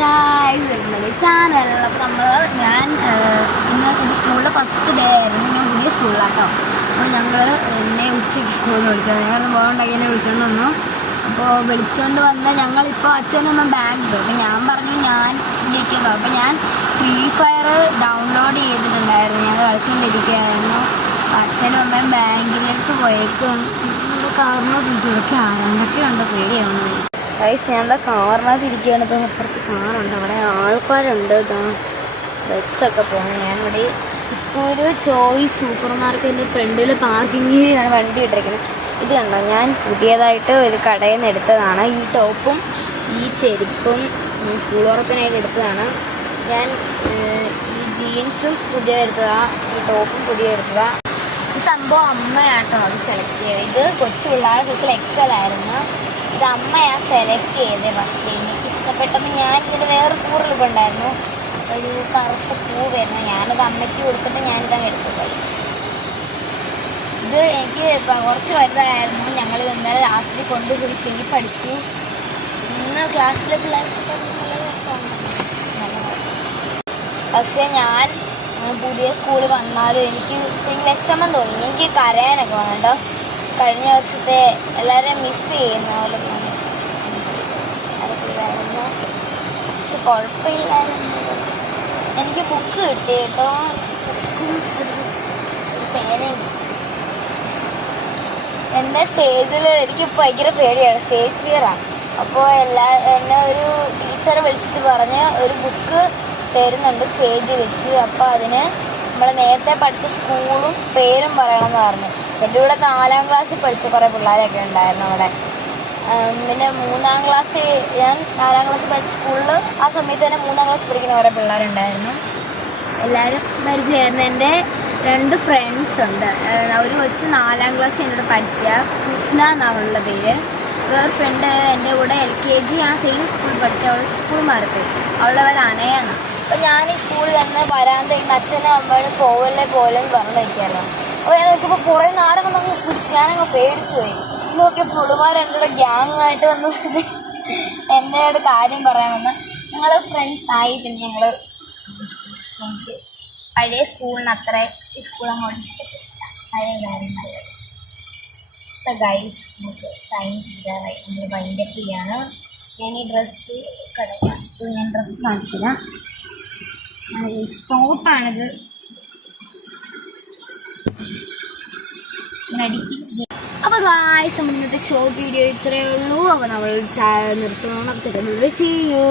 Guys, welcome to channel. അപ്പോൾ ഞാൻ ഇന്ന് ഒരു സ്കൂളിലെ ഫസ്റ്റ് ഡേ ആയിരുന്നു. ഞാൻ പുതിയ സ്കൂളിലാട്ടോ. അപ്പോൾ എന്നെ ഉച്ചയ്ക്ക് സ്കൂളിൽ വിളിച്ചത്. ഞങ്ങൾ പോകണ്ടാക്കി എന്നെ വിളിച്ചുകൊണ്ട് വന്നു. അപ്പോൾ വിളിച്ചുകൊണ്ട് വന്ന് ഞങ്ങളിപ്പോൾ അച്ഛനൊന്നും ബാങ്ക് പോയി. അപ്പോൾ ഞാൻ പറഞ്ഞു ഞാൻ ഇരിക്കുന്നു. അപ്പോൾ ഞാൻ ഫ്രീ ഫയർ ഡൗൺലോഡ് ചെയ്തിട്ടുണ്ടായിരുന്നു. ഞാൻ കളിച്ചുകൊണ്ടിരിക്കുകയായിരുന്നു. അച്ഛനും അമ്മയും ബാങ്കിലേക്ക് പോയേക്കും. കാറിനകത്ത് ആരണ്ടൊക്കെ ഉണ്ട്, പേടിയാവുന്നു. ഗൈസ്, ഞാൻ എന്താ കാറിനകത്ത് ഇരിക്കുകയാണ്. അപ്പുറത്ത് കാറുണ്ട്, അവിടെ ആൾക്കാരുണ്ട്. ബസ്സൊക്കെ പോകുന്നത്. ഞാനിവിടെ പുത്തൂര് ചോയ്സ് സൂപ്പർ മാർക്കറ്റിൻ്റെ ഫ്രണ്ടിൽ പാർക്കിങ്ങിലാണ് വണ്ടി ഇട്ടിരിക്കുന്നത്. ഇത് കണ്ടോ, ഞാൻ പുതിയതായിട്ട് ഒരു കടയിൽ നിന്ന് എടുത്തതാണ്. ഈ ടോപ്പും ഈ ചെരുപ്പും സ്കൂൾ ഉറപ്പിനായിട്ട് എടുത്തതാണ്. ഞാൻ ഈ ജീൻസും പുതിയ എടുത്തതാണ്, ഈ ടോപ്പും പുതിയ എടുത്തതാണ്. ഈ സംഭവം അമ്മയാട്ടോ അത് സെലക്ട് ചെയ്തത്. ഇത് കൊച്ചു പിള്ളേരുടെ സൈസിൽ എക്സൽ ആയിരുന്നു. ഇത് അമ്മയാ സെലക്ട് ചെയ്തത്. പക്ഷേ എനിക്ക് ഇഷ്ടപ്പെട്ടപ്പോൾ ഞാൻ ഇത് വേറെ പൂറിലിപ്പോൾ ഉണ്ടായിരുന്നു, ഒരു കറുത്ത പൂ വരുന്നത്. ഞാനത് അമ്മയ്ക്ക് കൊടുത്തിട്ട് ഞാനിതങ്ങ് എടുത്തു. ഇത് എനിക്ക് കുറച്ച് വലുതായിരുന്നു. ഞങ്ങളിത് ഇന്നലെ രാത്രി കൊണ്ടുപോയി ശരി പഠിച്ചു. ഇന്ന് ക്ലാസ്സിലെ പിള്ളേർക്ക് നല്ല രസമാണ്. പക്ഷേ ഞാൻ പുതിയ സ്കൂളിൽ വന്നാലും എനിക്ക് വിഷമം തോന്നി. എനിക്ക് കരയാനൊക്കെ വേണ്ടോ. കഴിഞ്ഞ വർഷത്തെ എല്ലാവരെയും മിസ് ചെയ്യുന്ന പോലെ തോന്നി. പക്ഷെ കുഴപ്പമില്ലായിരുന്നു. എനിക്ക് ബുക്ക് കിട്ടി കേട്ടോ, പേനയും. എന്നെ സ്റ്റേജിൽ എനിക്ക് ഭയങ്കര പേടിയാണ്, സ്റ്റേജ് ഫിയറാണ്. അപ്പോൾ എന്നെ ഒരു ടീച്ചറെ വിളിച്ചിട്ട് പറഞ്ഞ് ഒരു ബുക്ക് തരുന്നുണ്ട് സ്റ്റേജിൽ വെച്ച്. അപ്പോൾ അതിന് നമ്മൾ നേരത്തെ പഠിച്ച സ്കൂളും പേരും പറയണമെന്ന് പറഞ്ഞു. എൻ്റെ കൂടെ 4ാം ക്ലാസ്സിൽ പഠിച്ച കുറേ പിള്ളേരൊക്കെ ഉണ്ടായിരുന്നു അവിടെ. പിന്നെ 3ാം ക്ലാസ്, ഞാൻ 4ാം ക്ലാസ്സിൽ പഠിച്ച സ്കൂളിൽ ആ സമയത്ത് തന്നെ 3ാം ക്ലാസ്സിൽ പഠിക്കുന്ന കുറേ പിള്ളേരുണ്ടായിരുന്നു. എല്ലാവരും പരിചയമായിരുന്നു. എൻ്റെ 2 ഫ്രണ്ട്സ് ഉണ്ട്. അവർ വെച്ച് 4ാം ക്ലാസ്സിൽ എന്നോട് പഠിച്ച കൃഷ്ണ എന്നാണുള്ള പേര്. വേറെ ഫ്രണ്ട് എൻ്റെ കൂടെ LKG ആ സെയിം സ്കൂളിൽ പഠിച്ച, അവൾ സ്കൂൾ മാറിപ്പോയി. അവളുടെ പേര് അനയാണ്. അപ്പോൾ ഞാൻ ഈ സ്കൂളിൽ വന്ന് വരാന്തേന്ന് അച്ഛനും അമ്മയോട് പോവല്ലേ പോലെന്ന് പറഞ്ഞു വയ്ക്കായിരുന്നു. അപ്പോൾ ഞാൻ നോക്കിയപ്പോൾ കുറേ നേരം കൊണ്ടങ്ങ് പിടിച്ച് ഞാനങ്ങ് പേടിച്ചു പോയി. നോക്കിയപ്പോൾ പുള്ളിമാർ എൻ്റെ കൂടെ ഗ്യാങ്ങായിട്ട് വന്ന് എന്നോട് കാര്യം പറയാൻ വന്ന് ഞങ്ങൾ ഫ്രണ്ട്സായി. പിന്നെ ഞങ്ങൾ എനിക്ക് പഴയ സ്കൂളിന് അത്ര ഈ സ്കൂൾ അങ്ങോട്ട് ഇഷ്ടപ്പെട്ടില്ല, പഴയ കാര്യങ്ങൾ. അപ്പോൾ ഗൈസ്, നമുക്ക് ടൈം തീരാറായി, നമ്മൾ വൈൻഡപ്പ് ചെയ്യാണ്. ഞാൻ ഈ ഡ്രസ്സ് കടക്കാം. ഞാൻ ഡ്രസ്സ് കാണിച്ചില്ല, സ്പോട്ടാണിത്. അപ്പോൾ ഗൈസ്, ഇന്നത്തെ ഷോർട്ട് വീഡിയോ ഇത്രയേ ഉള്ളൂ. അപ്പോൾ നമ്മൾ നിർത്തുന്നു. See U.